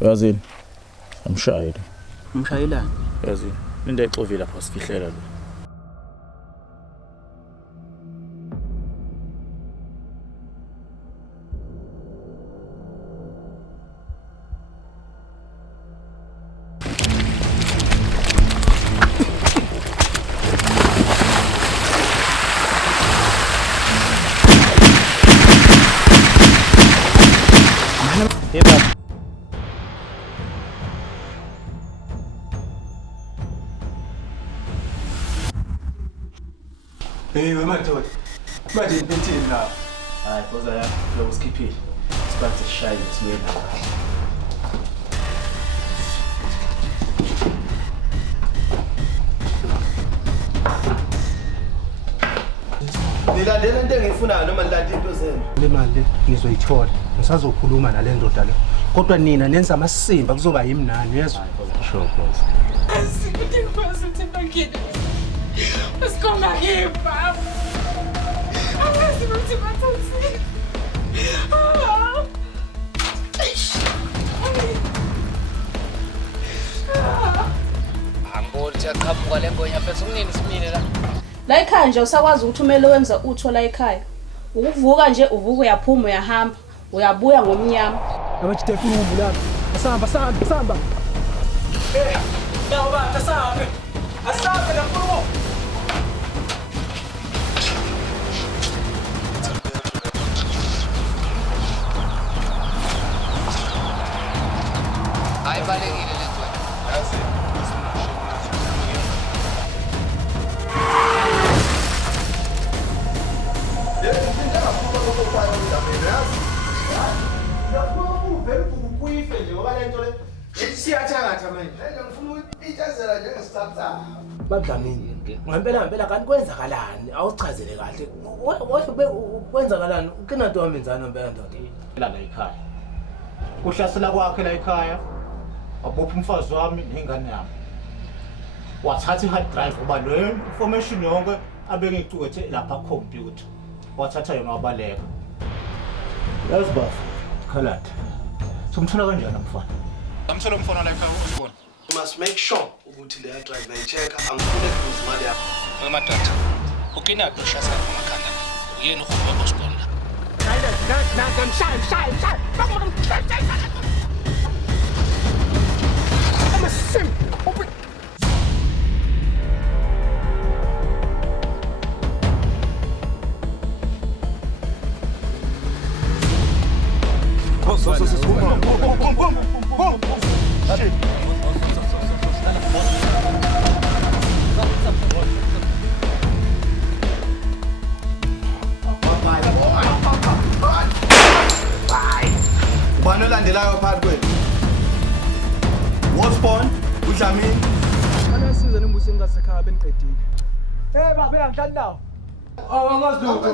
Uyazini? Amshayela. Umshayelana? Uyazini? Into exovile lapha sifihlela lo. Yebo. Hey madoda. Manje ngithini la? Hayi boza ya, lo usikhiphile. Siphathe sishaye simela. Nilandela into engiyifunayo noma nilanda into zenu? Le mali ngizoyithola. Ngisazokhuluma nale ndoda le. Kodwa nina nenza amasimba kuzoba yimnani yezwa. Sure boss. Asikuthi ngikwazi ukuthi bangene. Usikhomba ngebaba. Angazi ukuthi bathathini. Angiboni siyaqhamuka le ngonya phela umnini simile la. La ekhaya nje usakwazi ukuthi umele wenza utho la ekhaya. Ukuvuka nje uvuka uyaphuma uyahamba, uyabuya ngomnyama. Abajitefu ubulala. Asamba. Yawa ba asabe. Asabe la mfumo. Hayi balekile le ngonya. Badlamini. Ngempela kanti kwenzakalani? Awuchazele kahle. Kwenzakalani? Kinanto wamenzana ngempela ndoda. La ekhaya. Uhlasela kwakhe la ekhaya. Wabopha umfazi wami nengane yami. Wathatha i-hard drive ngoba le information yonke abengicukethe lapha computer. Wathatha yona wabaleka. Yazi bafu. Khalati. Somthola kanjani mfana? Amsolo mfana la ekhaya usibona. You must make sure ukuthi le drive nayichecka angifune ukuze imali yakho. Wemadata. Ukinaphi ushasa emakhanda? Uyena ukhuluma bosibona. Ubani olandelayo phakathi kwenu? Wolfbone, uDlamini. Anasiza nembusi engasekhaya beniqedile. Baba uyangihlala ndawo. Angazi lutho.